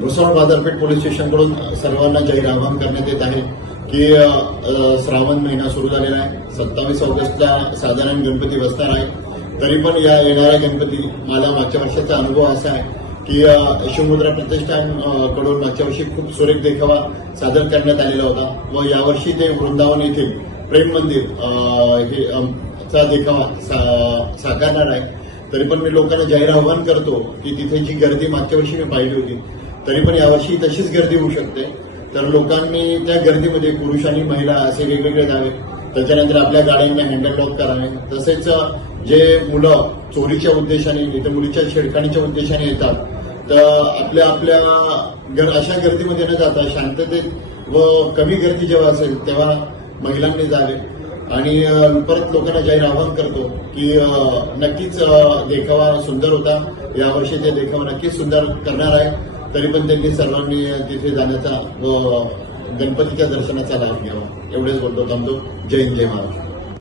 भुसावळ बाजारपेठ पोलीस स्टेशनकडून सर्वांना जाहीर आवाहन करण्यात येत आहे की श्रावण महिना सुरू झालेला आहे. 27 ऑगस्टला साधारण गणपती बसणार आहे. तरी पण या येणाऱ्या गणपती मला मागच्या वर्षाचा अनुभव असा आहे की शिवमुद्रा प्रतिष्ठान कडून मागच्या वर्षी खूप सुरेख देखावा सादर करण्यात आलेला होता व यावर्षी ते वृंदावन येथील प्रेम मंदिर चा देखावा साकारणार आहे. तरी पण मी लोकांना जाहीर आवाहन करतो की तिथे जी गर्दी मागच्या वर्षी मी पाहिली होती तरी पण यावर्षी तशीच गर्दी होऊ शकते. तर लोकांनी त्या गर्दीमध्ये पुरुष आणि महिला असे वेगवेगळे जावे. त्याच्यानंतर आपल्या गाड्यांना हँडल लॉक करावे. तसेच जे मुलं चोरीच्या उद्देशाने इथे मुलीच्या छेडखाणीच्या उद्देशाने येतात तर आपल्या अशा गर्दीमध्ये न जाता शांततेत व कमी गर्दी जेव्हा असेल तेव्हा महिलांनी जावे. आणि परत लोकांना जाहीर आवाहन करतो की नक्कीच देखावा सुंदर होता. यावर्षी ते देखावा नक्कीच सुंदर करणार आहे. तरी पण त्यांनी सर्वांनी तिथे जाण्याचा व गणपतीच्या दर्शनाचा लाभ घ्यावा. एवढेच बोलतो थांबतो. जय हिंद, जय महाराष्ट्र.